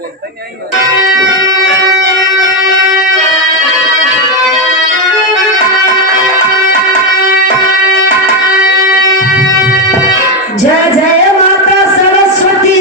जय जय माता सरस्वती,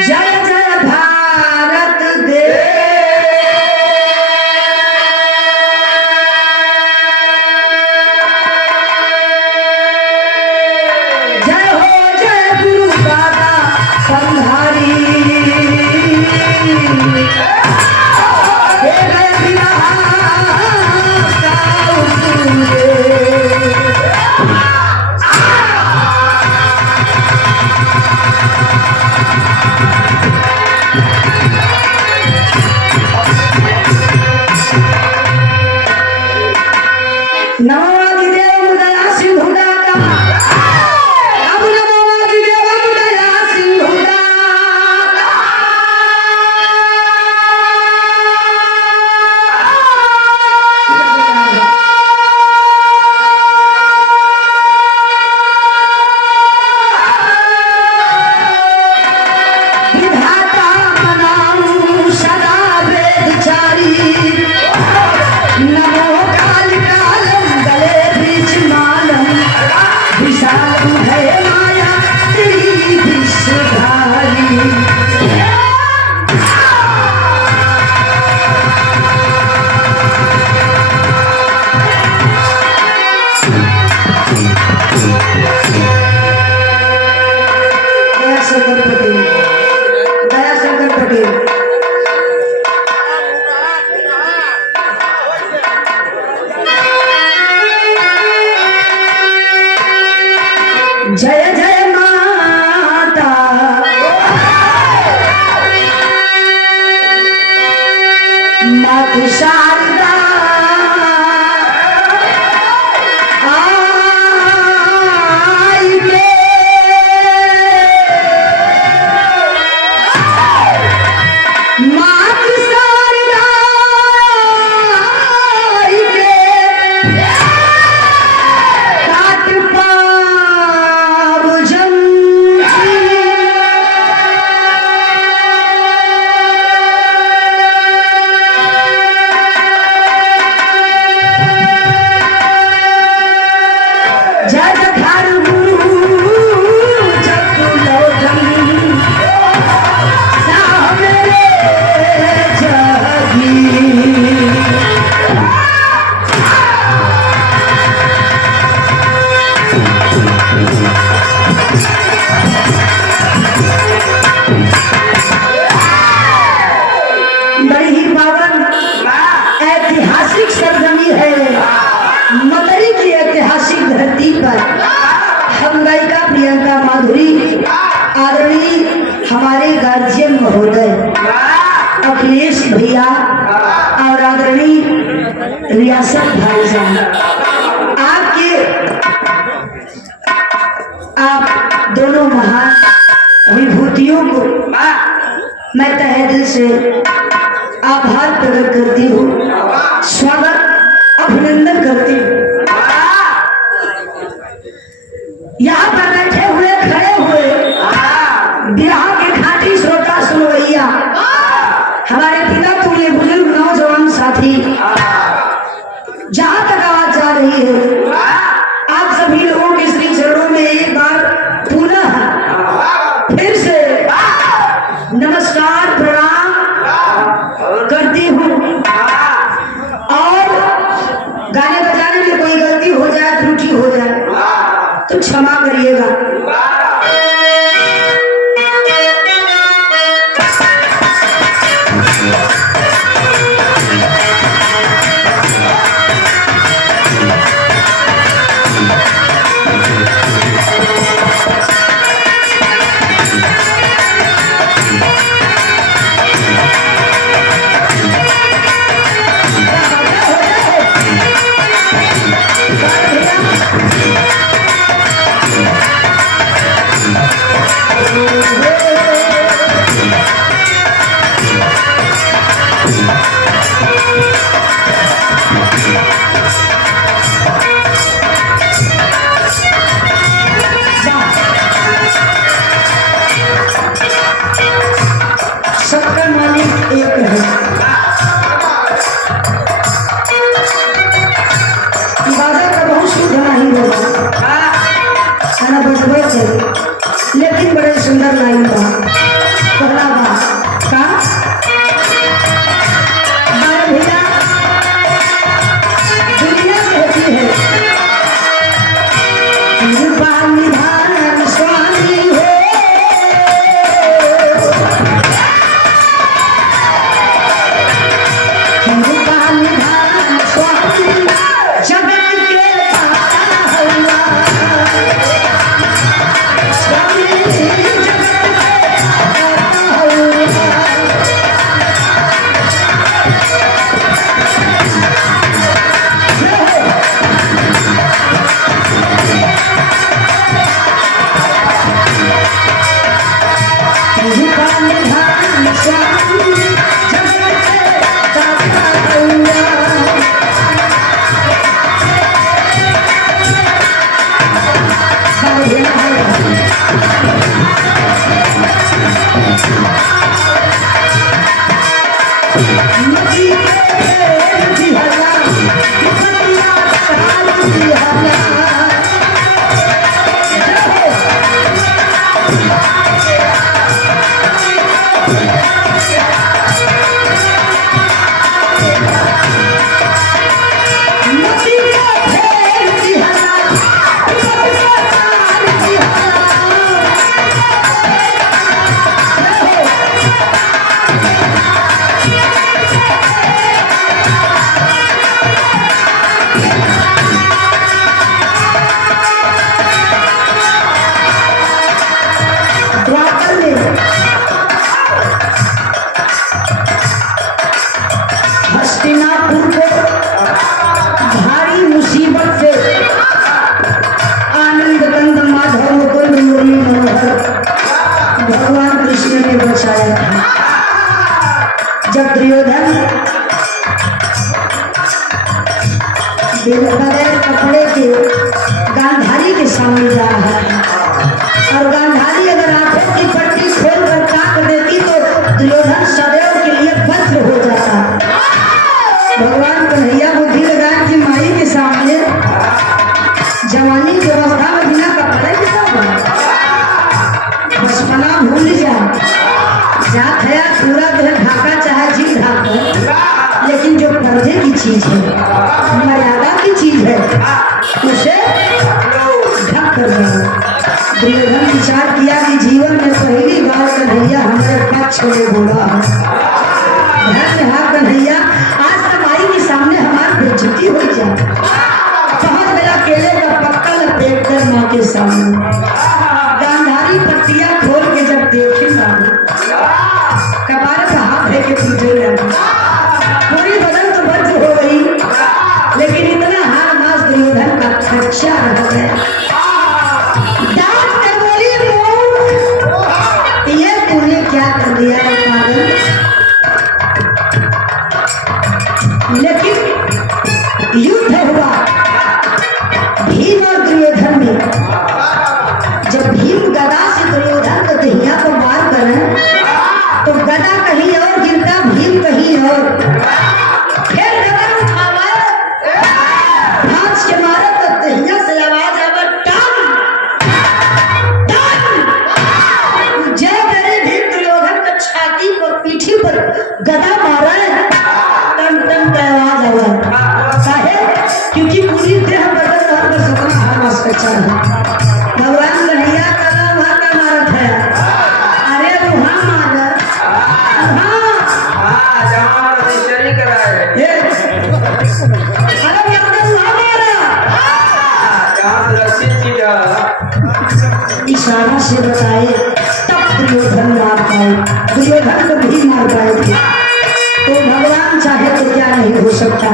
जय जय भारत देश। जय हो जय गुरु दादा पंधारी, हे गए विनाश का उसूले। नमोवादिदेव मुदया सिंधुदाता, अब नमोवादिदेव मुदया सिंधुदाता। विधाता मनाऊं सदा वेदचारी, नमो काल कालम गले बीच मालम, विषाणु है माया तेरी विषधारी। दया शंकर पटेल, दया शंकर पटेल। जय जय माता, माता शारदा, आई गे। माता शारदा आई गे, काट पाव जंती। जय जखार बड़ी ही पावन ऐतिहासिक सरजमी है मदरी की ऐतिहासिक धरती पर हम गायिका प्रियंका माधुरी, आदरणीय हमारे गार्जियन महोदय अखिलेश भैया और आदरणीय रियासत भाईजान, आप दोनों महान विभूतियों को मैं तहे दिल से आभार प्रकट करती हूँ, स्वागत अभिनंदन करती हूँ। यहाँ पर बैठे हुए खड़े हुए बिहार के खाटी श्रोता सुनवैया, हमारे पिता तुल्य बुजुर्ग नौजवान साथी, जहाँ तक आवाज जा रही है, आप सभी लोगों के श्री चरणों में एक बार पुनः फिर से नमस्कार प्रणाम करती हूँ। और गाने बजाने में कोई गलती हो जाए, त्रुटि हो जाए तो क्षमा करिएगा। लेकिन बड़े सुंदर लाइन बा पहला बा का हमारे भैया दुनिया कहती है कृपा निधान स्वामी हो कृपा निधान स्वामी जगत के दाता हल्ला स्वामी जगत के दाता हल्ला कृपा निधान स्वामी जगत के दाता हल्ला नदी के जिहला विपतिया काल जिहला नदी के जिहला विपतिया काल जिहला द्वापर में हस्तिनापुर को भारी मुसीबत से आनंद कंद माधव मुकुंद मुरली मनोहर भगवान कृष्ण ने बचाया था। जब दुर्योधन बगैर कपड़े के गांधारी के सामने जा रहा है और गांधारी अगर आंखों की पट्टी खोल कर ताक देती तो दुर्योधन सदैव के लिए वज्र हो जाता। भगवान कन्हैया बुद्धि लगाए कि माई के सामने जवानी की अवस्था में बिना कपड़े के बचपना भूल जा जात है पूरा देह ढाका चाहे जी ढाका, लेकिन जो पर्दे की चीज है मर्यादा की चीज है उसे ढक कर जाओ। दुर्योधन विचार किया कि जीवन में पहली बार कन्हैया हमारे पक्ष में बोला है। धन्य है कन्हैया, आज तमाई के सामने हमारी बेइज्जती हो जाए। पहुंच गया केले का पक्का लपेट कर माँ के सामने गांधारी पट्टियां खोल के जब देखे मारी कपार का हाथ है के पूछे पूरी बदन तो वज्र हो गई, लेकिन इतना हार मास दुर्योधन का खर्चा रह गया। ये तूने क्या कर दिया है पागल? लेकिन युद्ध हुआ भीम और दुर्योधन में। जब भीम गदा से दुर्योधन को दहिया को मार करें तो गदा कहीं और गिरता, भीम कहीं और। फिर गदा उठावा हाथ के मारे तो दहिया से आवाज आवे छाती पर पीठी पर गदा मारा है, टन टन का आवाज आवा साहेब, क्योंकि पूरी देह बदल रहा पर सपना हाथ का चल भगवान कन्हैया का वहां का मारत है। अरे वहां मारा हां जवान रजिस्ट्री कराए ये अरे यहाँ वहां मारा जहां रसीद की इशारा से बताए दुर्योधन मार पाए, दुर्योधन को भी मार पाए थे। तो भगवान चाहे तो क्या नहीं हो सकता।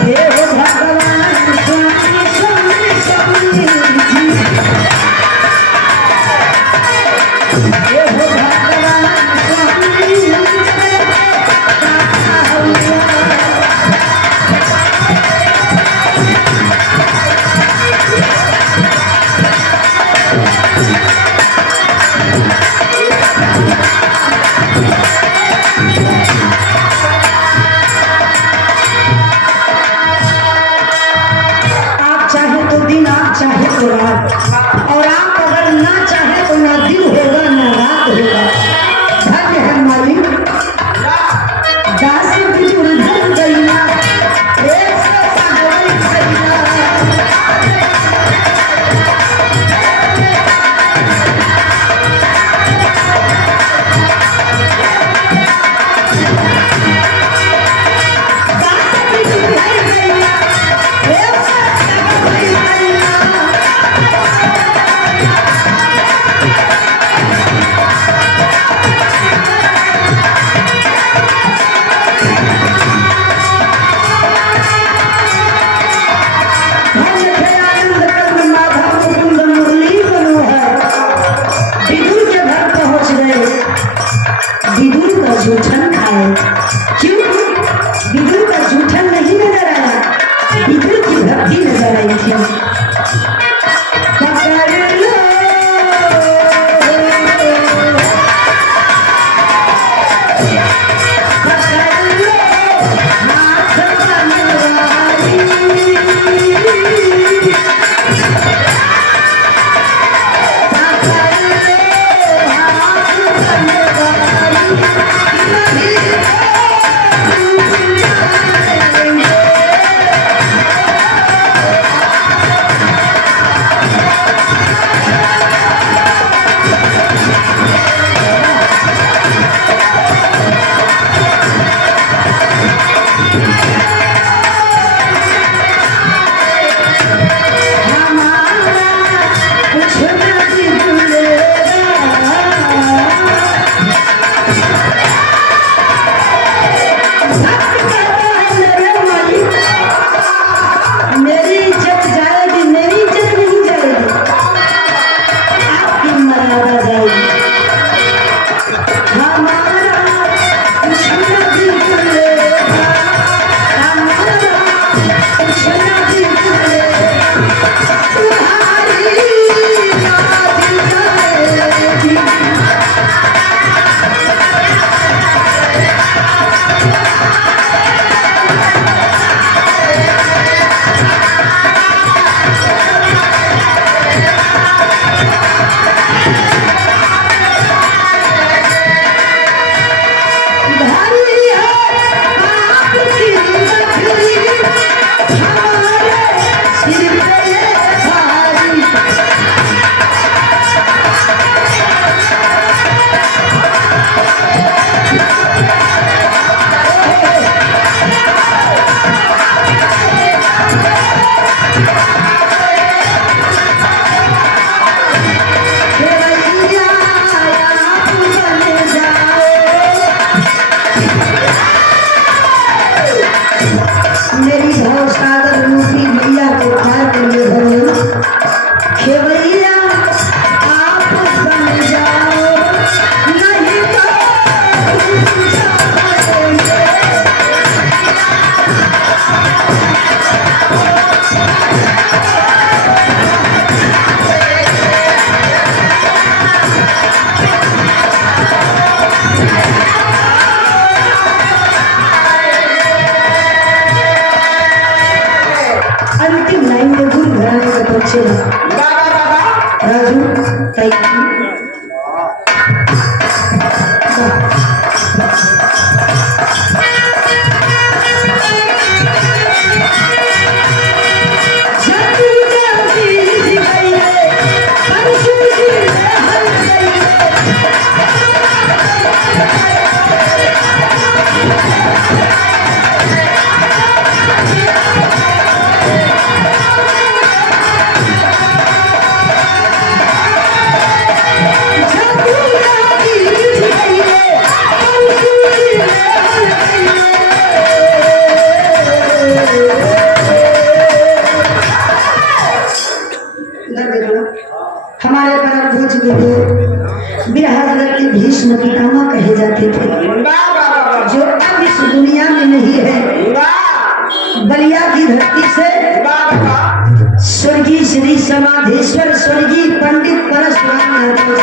हे हो भगवान स्वामी स्वामी स्वामी हे हो भगवान स्वामी चाहे तो रात, और आप अगर ना चाहे तो ना दिन होगा ना रात होगा। धन्य है मालिक दास बिजुल धन गैया, एक से सागवाई गैया। जूठन खाए, क्यों? विदुर का जूठन नहीं नजर आया, विदुर की भक्ति नजर आई थी। पकड़ लो हाथ बनवारी, राजू हमारे भोज की भीष्म पितामह कहे जाते थे, जो अब इस दुनिया में नहीं है। बलिया की धरती से स्वर्गीय श्री समाधेश्वर स्वर्गीय पंडित परशुराम यादव